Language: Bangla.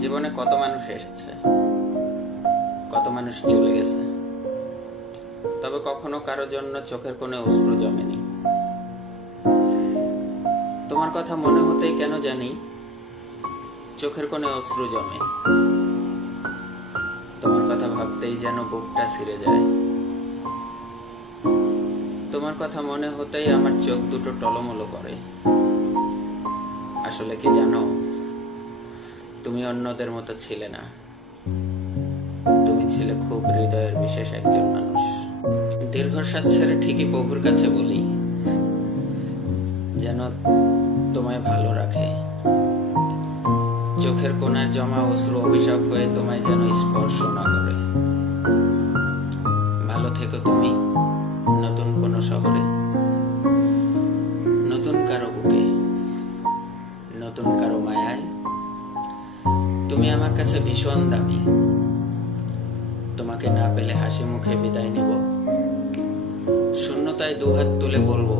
জীবনে কত মানুষ এসেছে, কত মানুষ চলে গেছে, তবে কখনো কারো জন্য চোখের কোণে অশ্রু জমেনি। তোমার কথা মনে হতেই কেন জানি চোখের কোণে অশ্রু জমে। তোমার কথা ভাবতেই যেন বুকটা ছিঁড়ে যায়। তোমার কথা মনে হতেই আমার চোখ দুটো টলমলো করে। আসলে কি জানো, তুমি অন্যদের মতো ছিলে না। তুমি ছিলে খুব হৃদয়ের বিশেষ একজন মানুষ। দীর্ঘশ্বাস ছেড়ে ঠিকই প্রভুর কাছে বলি, যেন তোমায় ভালো রাখে। চোখের কোণায় জমা অশ্রু অভিশাপ হয়ে তোমায় যেন স্পর্শ না করে। ভালো থেকো তুমি নতুন কোনো শহরে, নতুন কারো বুকে, নতুন কারো মায়ায়। তুমি আমার কাছে ভীষণ দামি। তোমাকে না পেলে হাসি মুখে বিদায় নেব। শূন্যতায় দুহাত তুলে বলবো,